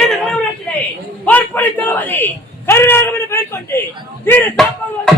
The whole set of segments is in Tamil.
இந்த மலைவள பார்ப்பனை தளபதி கருணாகம் பெயர் கொண்டு வீர சாப்பாடு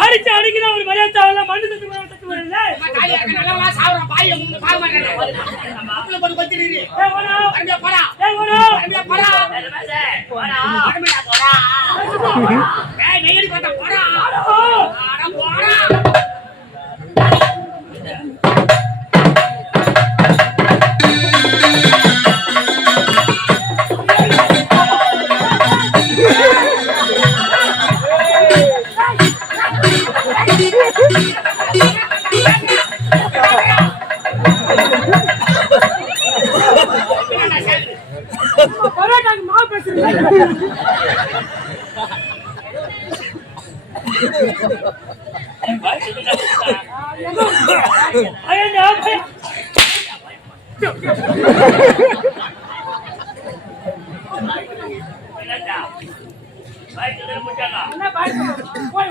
அடிச்சு அடிக்கிற ஒரு மரியாதை மண்ணு தட்டு தட்டு வரல ஏ போடா ஏ போடா பரோட்டாக்கு என்ன பாருங்க போய்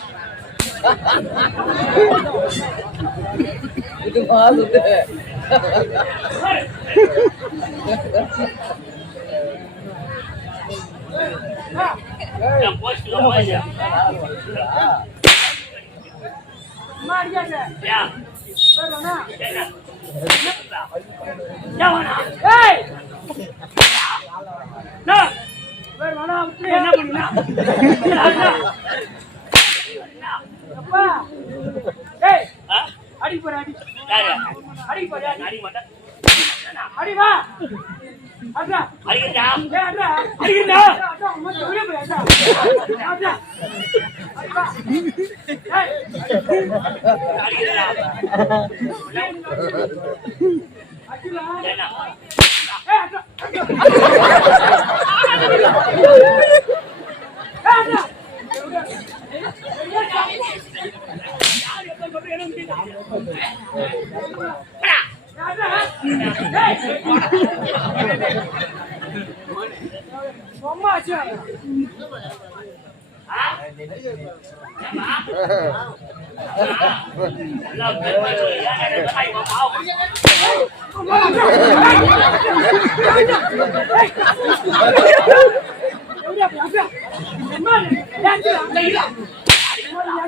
இது மாறுது என்ன பண்ணா அடி போற அடி. அடி போற அடி. அடி வா. அட்ரா. அடிக்கிறா? போய் அட்ரா. அடி அடிக்கிறா என்ன ஏய் அட்ரா ஏய் அட்ரா அம்மா ஆச்சு எல்லாம் பெருமை சொல்லி ஏன் தாய் பாவம் எவ்வளவு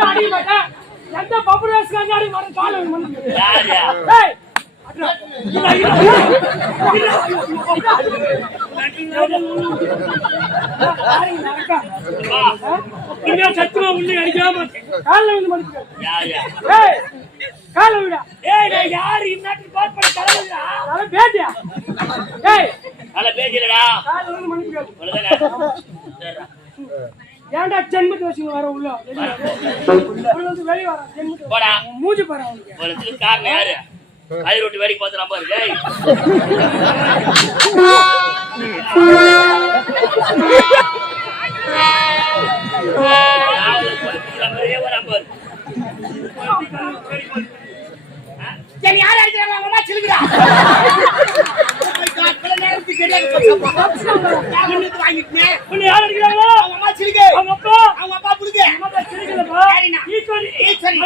மாட்டேன். யாரியா ஏய், அட்ரா. இல்ல, இல்ல, இல்ல. யாருங்க நடக்கா? இன்னும் சத்துமா உள்ள அடிக்காம காலைல விழுந்து மடிச்சுக்க. யாரியா ஏய், காலை விடா. ஏய் நான் யாரு இந்நாட்டுக்கு கால் பண்ண பேட்டியா? ஏய், ஏன்டா ஜென்மத்து வச்சுங்க வர உள்ள? வெளிய வர. போடா. மூஞ்சி பாரு அவனுக்கு. காரணம் யாரு? கை ரொட்டி வேடிக்கை பார்த்து நம்ம இருக்கு அடிக்கிறாங்க? சிலுக்குறா உன்னை யார் அடிக்கிறாங்களோ அவங்க அம்மா சிலுக்கு அவங்க அப்பா அவங்க அப்பா. யாருண்ணா? ஈஸ்வரி. ஈஸ்வரி.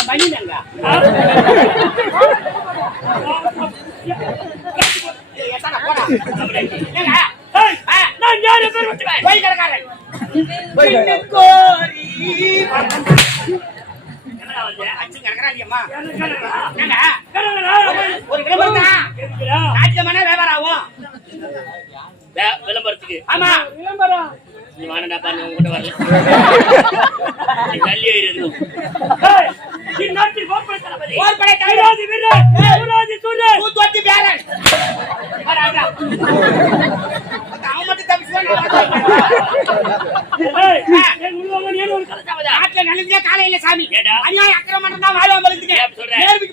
பண்ணிடுங்க ஏய், நான் யாரு பேர் வச்சுவேன் போய் கிடக்காரன் கோரி. ஒரு விளம்பரம் தான்? நாட்டியமான வியாபாரம் ஆகும். விளம்பரத்துக்கு ஆமா விளம்பரம். நீ வானடா பண்ண உங்ககிட்ட வரல நீ தள்ளி இருக்கும் ஏய், இந்நாட்டில் கோப்பை தளபதி. போர் படை தலைவர் வீராதி வீரர், சூராதி சூரர். தூத்துவட்டி பேரன் வர, வர. அவன் மட்டும் தப்பிச்சுதான் நான் வரமாட்டேன். ஏய், என் உருவமன் ஏன் ஒரு கலச்சாவதா? நாட்டுல நலிஞ்சா காலையில சாமி ஏடா? அநியாய அக்கிரமம் தான் வாழ்வாமலுக்கு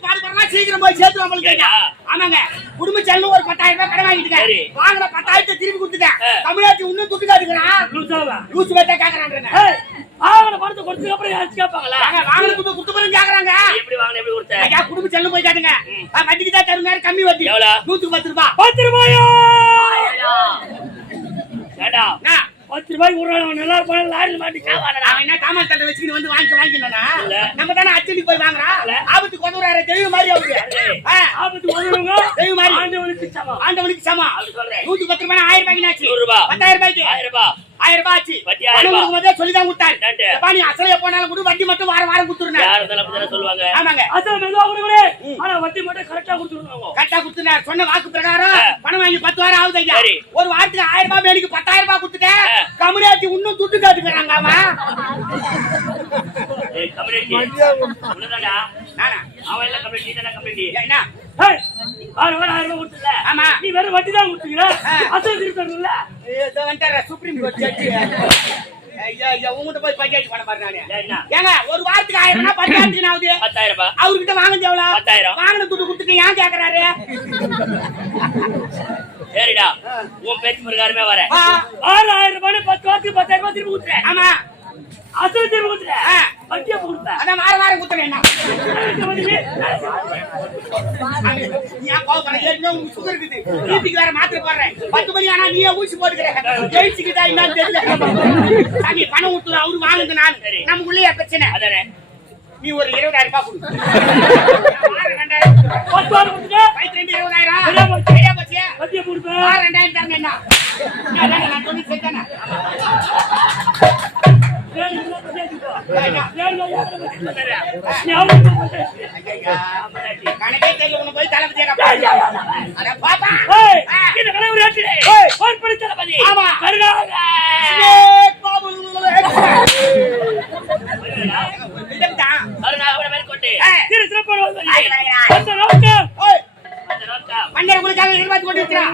பாடுபடுறா சீக்கிரம் போய் சேர்த்து நம்மளுக்கு ஏடா? ஆமாங்க குடும்ப செலவு ஒரு பத்தாயிரம் வாங்குற பத்தாயிரத்தை திருப்பி கொடுத்துட்டேன். தமிழ்நாட்டு இன்னும் துட்டு காட்டுக்கிறான்? லூசு பேட்டா ஏய், ஆவண பணத்தை கொடுத்ததுக்கு அப்புறம் யாராச்சும் கேட்பாங்களா? வாங்குற துட்டு குத்து போய் கேக்குறாங்க. எப்படி வாங்கின எப்படி கொடுத்த? ஐயா குடும்ப செலவு போய் காட்டுங்க. வட்டிக்கு தான் தருங்க கம்மி வட்டி. எவ்வளவு? நூத்துக்கு பத்து ரூபாய் பத்து ரூபாயா? ஏடா பத்து ரூபாய்க்கு ஒரு நாள் நல்லா இருப்பான்? லாரியில் மாட்டி சாவானடா. அவன் என்ன காமான் தட்டை வச்சுக்கிட்டு வந்து வாங்கி வாங்கினா. நம்ம தானே அச்சடிக்கு போய் வாங்குறான்? தெய்வம் மாதிரி ஆபத்து தெய்வம் மாதிரி. ஆண்டவனுக்கு சமம். ஆண்டவனுக்கு சொல்றேன். நூத்தி பத்து ரூபாய் ஆயிரம் ரூபாய்க்கு ஆச்சு ரூபாய். பத்தாயிரம் ரூபாய்க்கு? ஆயிரம் ரூபாய் ஆயிரம் ரூபாய் ஆச்சு. பணம் ரூபாய். கொடுக்கும்போதே சொல்லிதான் கொடுத்தாரு. நீ அசலைய போனாலும் கூட வட்டி மட்டும் வாரம் வாரம் கொடுத்துருந்தேன் சொல்லுவாங்க? ஆமாங்க. அசல் மெதுவா கொடுக்குறே. ஆனா வட்டி மட்டும் கரெக்டா கொடுத்துருவாங்க. கரெக்டா கொடுத்துருந்தார். சொன்ன வாக்கு பிரகாரம். பணம் வாங்கி பத்து வாரம் ஆகுது ஐயா. ஒரு வாரத்துக்கு ஆயிரம் ரூபாய் மேலுக்கு பத்தாயிரம் ரூபாய் கொடுத்துட்டேன். கம்யூனிட்டி இன்னும் துட்டு காட்டுக்கிறாங்க அவன் அவன் எல்லாம் கம்யூனிட்டி தானே கம்யூனிட்டி என்ன. ஆமா. நீ வெறும் வட்டி தான் கொடுத்தீங்க. அசல் வந்துட்டாரு சுப்ரீம் கோர்ட் ஜட்ஜி உங்ககிட்ட போய் பஞ்சாயத்து பண்ண பாரு ஏங்க ஒரு வாரத்துக்கு ஆயிரம் ரூபாய் பஞ்சாயத்துக்கு ஆகுது? பத்தாயிரம்? ரூபாய் அவர்கிட்ட வாங்கினது எவ்வளவு பத்தாயிரம். வாங்கின துட்டு கொடுத்துட்டு ஏன் கேக்குறாரு? சரிடா. உன் பேச்சு பிரகாரமே வரேன் ஆ, ஆறு ஆயிரம் ரூபாய் பத்து வாரத்துக்கு பத்தாயிரம் ரூபாய் திருப்பி கொடுத்துறேன். ஆமா. அசல் திருப்பி கொடுத்துறேன். ஆ. வட்டியை கொடுத்தேன். அதான் வாரம் கொடுத்துறேன் என்ன ஏன் கோவப்படுற? ஏற்கனவே உனக்கு சுகர் இருக்குது. BP வேற மாத்திரை போடுறேன். பத்து மணி ஆனா நீயே ஊசி போட்டுக்கிற. ஜெயிச்சுக்கிட்டா என்னன்னு தெரியல. சாமி, பணம் கொடுத்து அவரு வாங்குனது நானு. நமக்குள்ளேயே பிரச்சனை. அதானே நீ ஒரு இருபதாயிரம் ரூபாய் கொடு. தளபதி ஆமா. கருணாக மன்னர் உங்களுக்காக எதிர்பார்த்து கொண்டிருக்கிறார்.